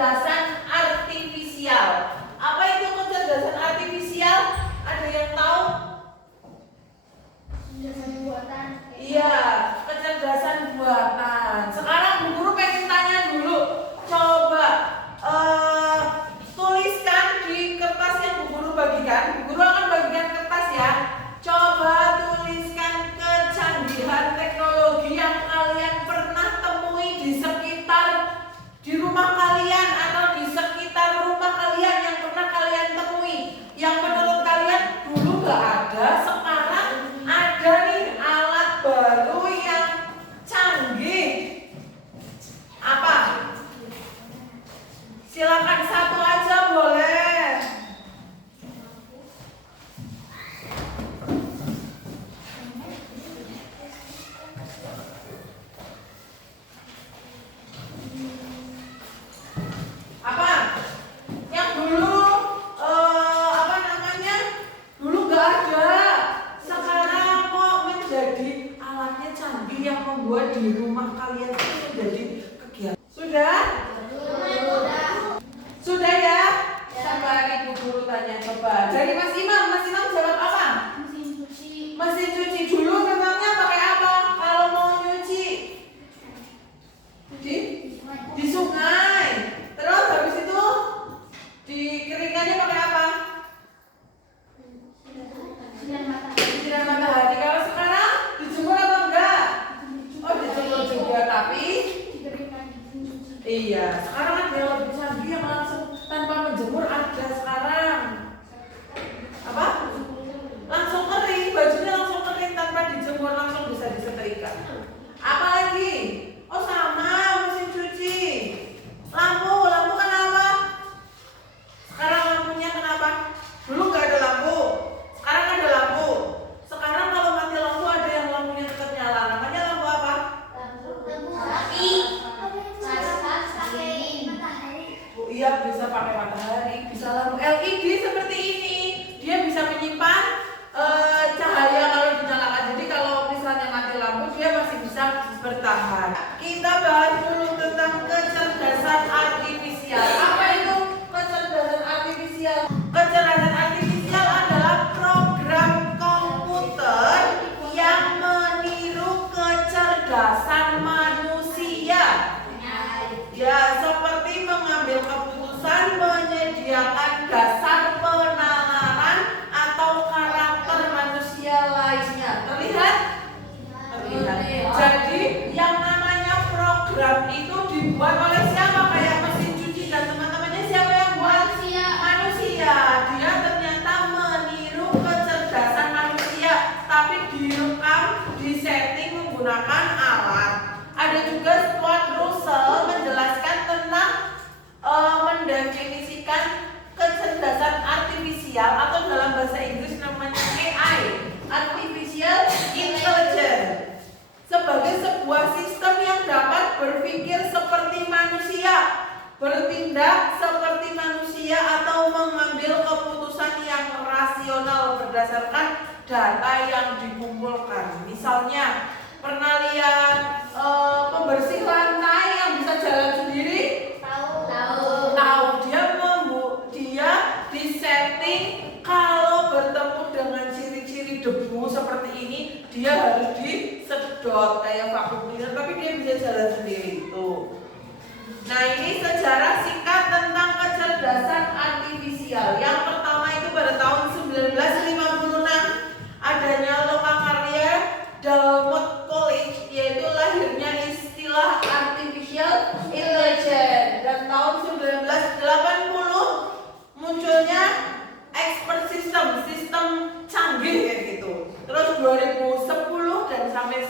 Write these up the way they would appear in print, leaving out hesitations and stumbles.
kecerdasan artifisial. Apa itu kecerdasan artifisial? Ada yang tahu? Kecerdasan buatan. Iya, kecerdasan buatan. Sekarang Bu Guru pengen tanya dulu. Coba tuliskan di kertas yang Bu Guru bagikan. Bu Guru akan bagikan kertas ya. Coba tuliskan kecanggihan teknologi yang kalian pernah temui di rumah kalian atau di sekitar rumah kalian yang pernah kalian temui. Yang menurut kalian dulu nggak ada, sekarang ada nih alat baru yang canggih. Apa? Silakan satu aja boleh. Apa? Yang dulu apa namanya? Dulu nggak ada. Sekarang kok menjadi alatnya canggih yang membuat di rumah kalian itu menjadi kegiatan. Sudah? Sudah ya? Sabar Ibu Guru tanya coba. Dari Mas Imam jawab apa? Mesin cuci. Mesin cuci. Dulu memangnya pakai apa kalau mau nyuci? Di sungai. Terus habis itu dikeringkannya pakai apa? Sinar matahari. Kalau sekarang dijemur apa enggak? Oh, dijemur juga, tapi iya, sekarang ada yang lebih canggih yang langsung tanpa menjemur ada sekarang. Apa? Langsung kering, bajunya langsung kering tanpa dijemur, langsung bisa disetrika. Apa lagi? Oh sama, mesin cuci. Lampu kenapa? Sekarang lampunya kenapa? Dulu nggak ada lampu, sekarang ada lampu. Sekarang kalau mati lampu ada yang lampunya tetap nyala. Namanya lampu apa? Oh iya, bisa pakai matahari, bisa lampu LED seperti ini. Dia bisa menyimpan cahaya kalau dinyalakan. Jadi kalau misalnya mati lampu, dia masih bisa bertahan. Kita bahas dulu tentang kecerdasan artifisial. Apa itu kecerdasan artifisial? Kecerdasan artifisial adalah program komputer yang meniru kecerdasan manusia. Ya, seperti mengambil keputusan, menyediakan dasar penalaran atau karakter manusia lainnya. Terlihat? Terlihat. Jadi yang namanya program itu dibuat oleh siapa? Kayak mesin cuci dan teman-temannya siapa yang buat? Manusia. Dia ternyata meniru kecerdasan manusia, tapi direkam, disetting menggunakan alat. Ada juga Stuart Russell menjelaskan tentang mendefinisikan kecerdasan artifisial atau dalam bahasa Inggris namanya AI, Artificial Intelligence, sebagai sebuah sistem yang dapat berpikir seperti manusia, bertindak seperti manusia atau mengambil keputusan yang rasional berdasarkan data yang dikumpulkan. Misalnya, pernah lihat pembersih lantai yang bisa jalan sendiri? Tahu. Dia disetting kalau bertemu dengan ciri-ciri debu seperti ini, dia harus disedot kayak vacuum cleaner, tapi dia bisa jalan sendiri itu. Nah, ini sejarah singkat tentang kecerdasan artifisial. Yang pertama itu pada tahun 1956 adanya lokakarya Dartmouth College, yaitu lahirnya istilah Artificial Intelligence. Dan tahun 1980 munculnya expert system, sistem canggih kayak gitu. Terus 2010 dan sampai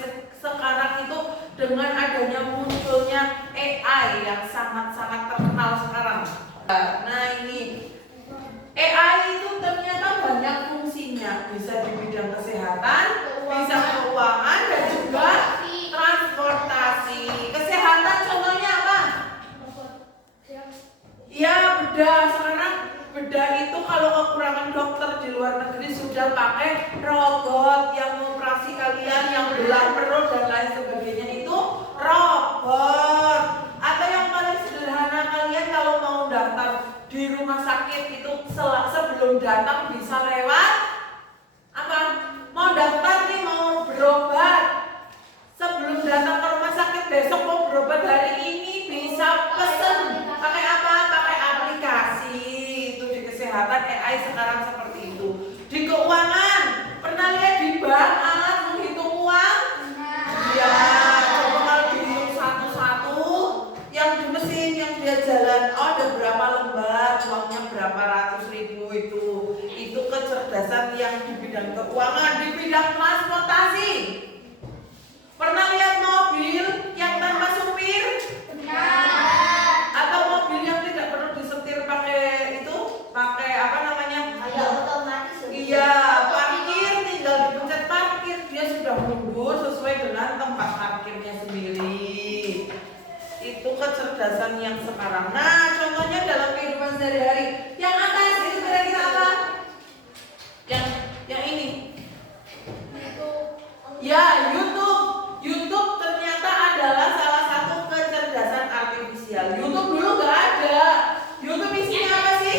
sekarang itu dengan adanya munculnya AI yang sangat-sangat terkenal sekarang. Nah, ini AI itu ternyata banyak fungsinya, bisa di bidang kesehatan, bisa keuangan dan juga transportasi. Kesehatan contohnya apa? Ya, bedah. Sekarang bedah itu kalau kekurangan dokter di luar negeri sudah pakai robot yang mengoperasi kalian, yang belah perut dan lain sebagainya itu robot. Atau yang paling sederhana, kalian kalau mau di rumah sakit itu sebelum datang bisa lewat apa? Mau daftar nih, mau berobat, sebelum datang ke rumah sakit besok mau berobat hari ini bisa pesen pakai apa? Pakai aplikasi. Itu di kesehatan AI sekarang seperti itu. Di keuangan, pernah lihat di bank alat menghitung uang? Ya, coba kalau dihitung satu-satu, yang di mesin yang dia jalan, oh ada berapa lembar, uangnya berapa ratus ribu itu kecerdasan yang di bidang keuangan. Di bidang transportasi, pernah lihat mobil yang tanpa supir? Atau mobil yang tidak perlu disetir pakai itu, pakai apa namanya? Iya, parkir, tinggal dipencet parkir, dia sudah mundur sesuai dengan tempat parkirnya sendiri. Itu kecerdasan yang sekarang. Nah, contohnya dalam kehidupan sehari-hari. Yang atas itu kira-kira apa? Yang ini. Ya, YouTube ternyata adalah salah satu kecerdasan artifisial. YouTube dulu nggak ada. YouTube isinya apa sih?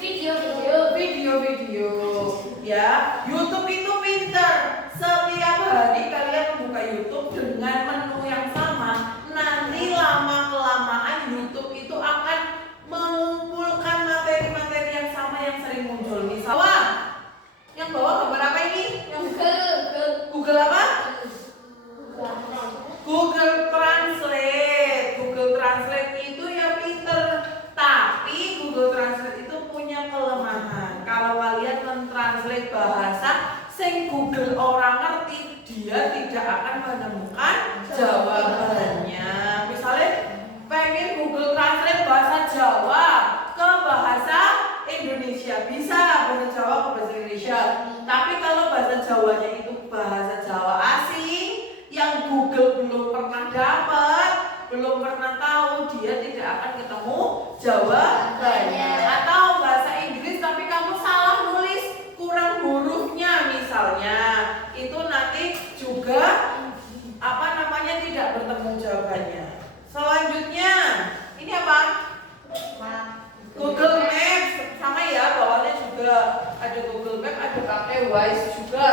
Video. Ya, YouTube itu pinter. Setiap hari kalian buka YouTube dengan menu yang sama, nanti lama-kelamaan YouTube itu akan mengumpulkan materi-materi yang sama yang sering muncul. Misalnya, yang bawah gambar apa ini? Google apa? Google Translate. Google Translate itu ya pinter. Tapi Google Translate itu punya kelemahan. Kalau kalian mentranslate bahasa sing Google orang ngerti, dia tidak akan menemukan jawabannya. Misalnya pengen Google Translate bahasa Jawa ke bahasa Indonesia, bisa bahasa Jawa ke bahasa Indonesia. Tapi kalau bahasa Jawanya itu bahasa Jawa asing yang Google belum pernah dapat, belum pernah tahu, dia tidak akan ketemu jawabannya. Atau bahasa Inggris tapi kamu salah nulis, kurang hurufnya misalnya, itu nanti juga apa namanya tidak bertemu jawabannya. Selanjutnya ini apa? Google Maps, sama ya, bawahnya juga ada Google Maps, ada pakai Waze juga.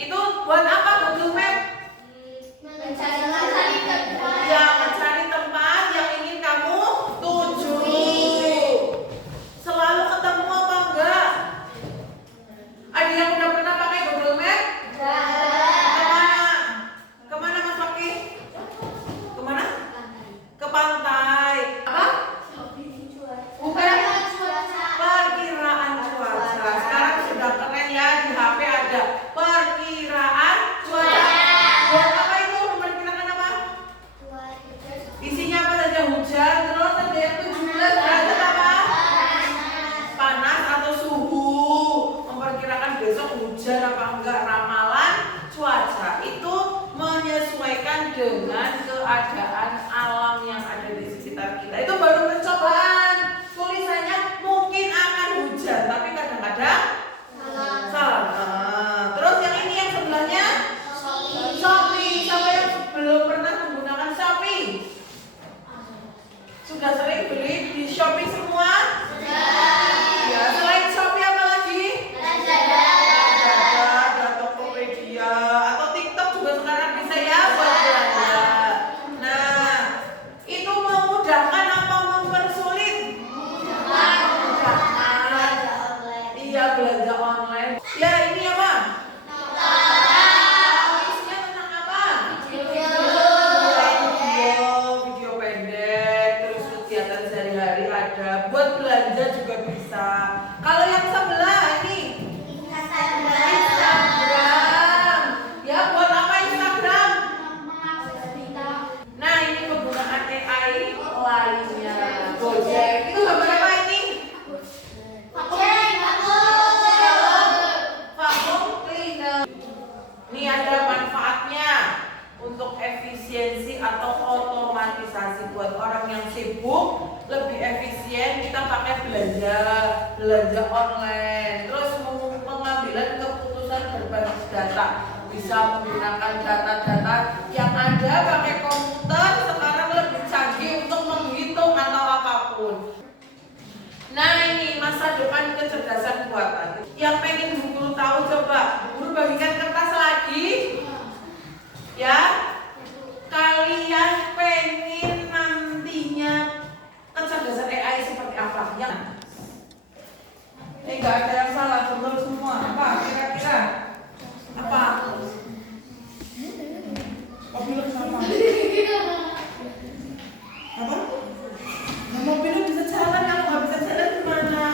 Itu buat apa Google Maps? Ya, mencari tempat yang ingin kamu tuju. Selalu ketemu apa enggak? Ada yang udah pernah pakai Google Maps? Kemana Mas Fakih? Kemana? Ke pantai. Apa? Bukan perkiraan cuaca. Sekarang sudah keren ya, di HP ada perkiraan cuaca. Buat apa itu? Memperkirakan apa? Isinya apa saja? Hujan, terus ada yang 17 derajat apa? Panas atau suhu. Memperkirakan besok hujan apa enggak, ramalan cuaca. Itu menyesuaikan dengan keadaan alam yang ada di sekitar kita. Itu baru percobaan. Tulisannya mungkin akan hujan, tapi kadang-kadang salah. Nah, terus yang ini yang sebelahnya Shopee. Siapa yang belum pernah menggunakan Shopee? Sudah sering beli di Shopee semua? Ya, selain Shopee apa lagi? Lazada, ada Tokopedia, atau TikTok juga sekarang bisa ya buat belanja. Nah, itu memudahkan apa mempersulit? Memudahkan. Iya, belanja online. Ya, ini apa? Isinya tentang apa? Video pendek, terus kegiatan sehari-hari ada. Buat belanja juga bisa. Kalau yang sebelah ini Instagram. Ya, buat apa Instagram? Nah, ini penggunaan AI lainnya. Gojek. Itu gambar apa ini? Vacuum cleaner. Ini ada manfaatnya untuk efisiensi atau otomatisasi buat orang yang sibuk, lebih efisien kita pakai belanja online. Terus pengambilan keputusan berbasis data, bisa menggunakan data-data yang ada pakai komputer sekarang lebih canggih untuk menghitung atau apapun. buatan. Yang pengen Bu Guru tahu coba, Bu Guru bagikan kertas lagi. Ya, kalian pengen nantinya kecerdasan AI seperti apa? Yang nggak ada yang salah, betul semua. Apa kira-kira? Apa? Mobil sama. Apa? Nah, mobilnya bisa jalan, kalau nggak bisa jalan gimana?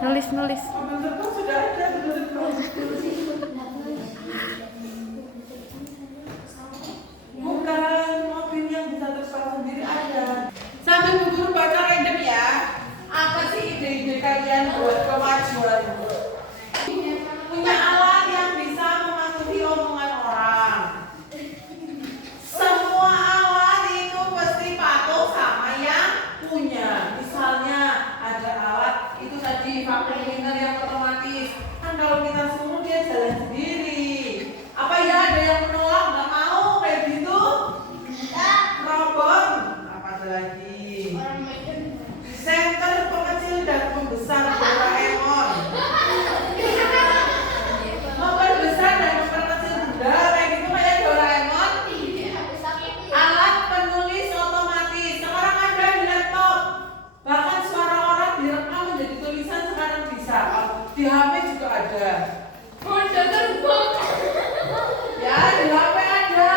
Nulis. Mobil terbang sudah ada, bukan mobil yang bisa terbang sendiri ada. Sambil Bu Guru baca random ya. Apa sih ide-ide kalian buat kemajuan? Punya alat yang bisa mematuhi omongan orang. Semua alat itu pasti patuh sama yang punya. Misalnya ada alat itu tadi vacuum cleaner yang otomatis. Kan kalau kita suruh dia jalan sendiri. Apa ya, ada yang menolak nggak mau kayak gitu? Robot. Apa ada lagi? Senter pengecil dan pembesar Doraemon. Memperbesar dan memperkecil benda kayak gitu kayak Doraemon. Alat penulis otomatis sekarang ada di laptop. Bahkan suara orang direkam menjadi tulisan sekarang bisa. Di HP juga ada. Ya, di HP ada.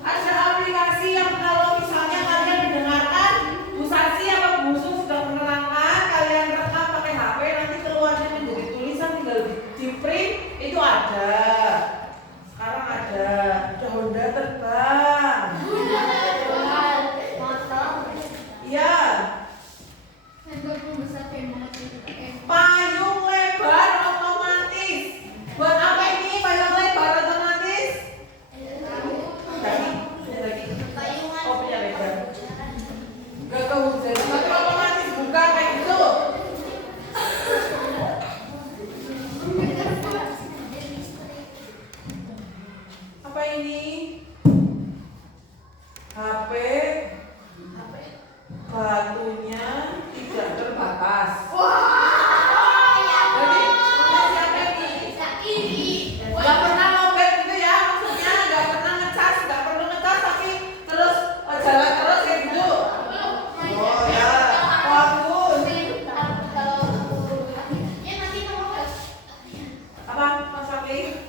Ada aplikasi yang kalau misalnya kalian mendengarkan Bu Sarsi atau Bu Su sudah menerangkan, kalian rekam pakai HP, nanti keluarnya menjadi tulisan tinggal di print, itu ada. Sekarang ada Honda terbang. Iya. Payung lebar otomatis. Buat apa ini payung lebar otomatis? Lagi. Oh, punya lebar. Gak kehujanan, tapi otomatis buka kayak gitu. Apa ini? HP. Batunya tidak terbatas. Jadi punya siapa ini? Gak pernah lobet gitu ya, maksudnya gak pernah ngecas, gak perlu ngecas tapi terus jalan terus kayak gitu. Oh ya, bagus. Apa Mas Fakih?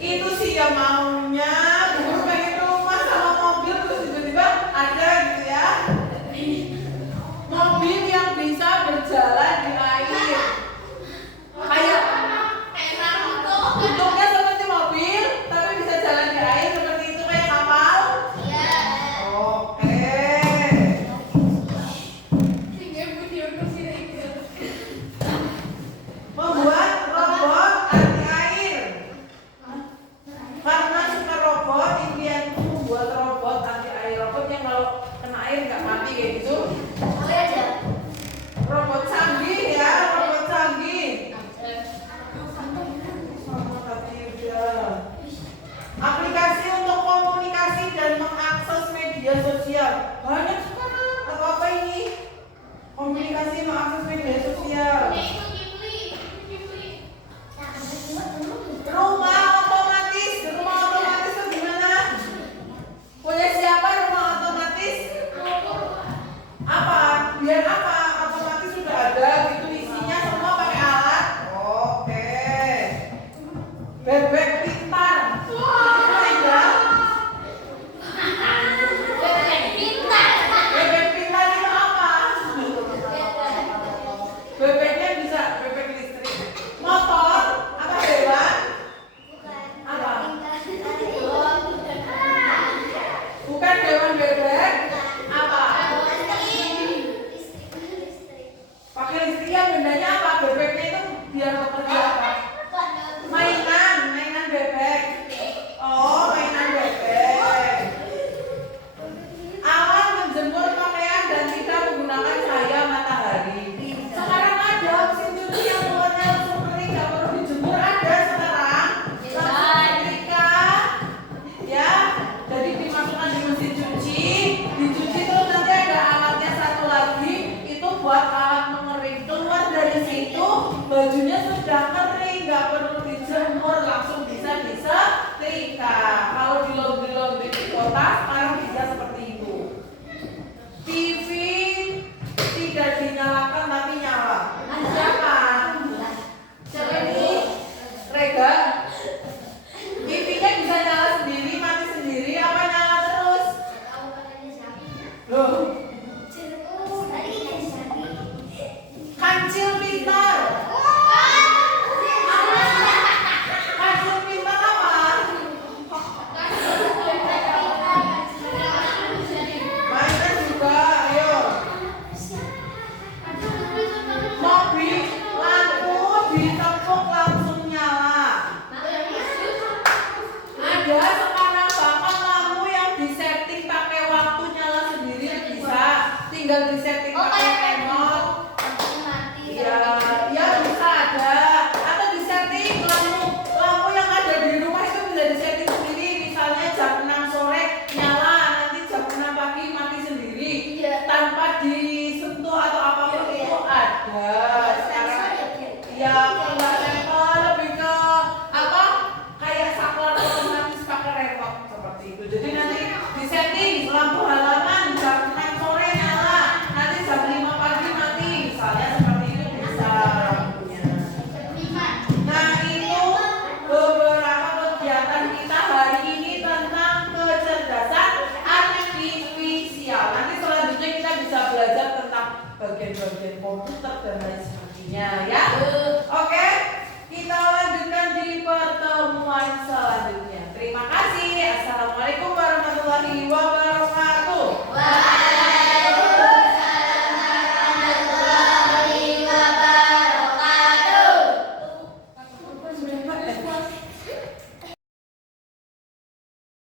Itu sih ya maunya. Guru pengen rumah sama mobil terus tiba-tiba ada gitu ya. Mobil yang bisa berjalan di air. Kayak bentuknya seperti mobil tapi bisa jalan di air seperti itu kayak kapal. Oke. Membuat robot anti air. Karena suka robot, impianku membuat robot anti air. Robot yang kalau kena air nggak mati kayak gitu. Robot canggih ya, robot canggih. Sama tadi udah. Aplikasi untuk komunikasi dan mengakses media sosial. Banyak sekarang. Atau apa ini? Komunikasi mengakses media sosial. Rumah otomatis. Rumah otomatis itu gimana? Punya siapa rumah otomatis? Apa? Biar apa? Otomatis sudah ada gitu isinya semua pakai alat. Oke. Bebek pintar. Bebek pintar itu apa? Bebeknya bisa tinggal disetting Oh, pakai kayak remote. lampunya mati. Iya, ya bisa ada. Atau disetting lampu yang ada di rumah itu bisa disetting sendiri. Misalnya jam 6 sore nyala, nanti jam 6 pagi mati sendiri. Iya. Tanpa disentuh atau apapun Iya. itu ada. Sekarang ya nggak sensor, lebih ke apa? Kayak saklar otomatis pakai remote seperti itu. Jadi nanti disetting lampu halaman jam 6 sore nyala, nanti jam 5 pagi mati. Misalnya seperti itu bisa lampunya. Nah itu beberapa kegiatan kita hari ini tentang kecerdasan artifisial. Nanti selanjutnya kita bisa belajar tentang bagian-bagian komputer dan lain sebagainya ya. Oke, kita lanjutkan di pertemuan selanjutnya. Terima kasih. Assalamualaikum warahmatullahi wabarakatuh.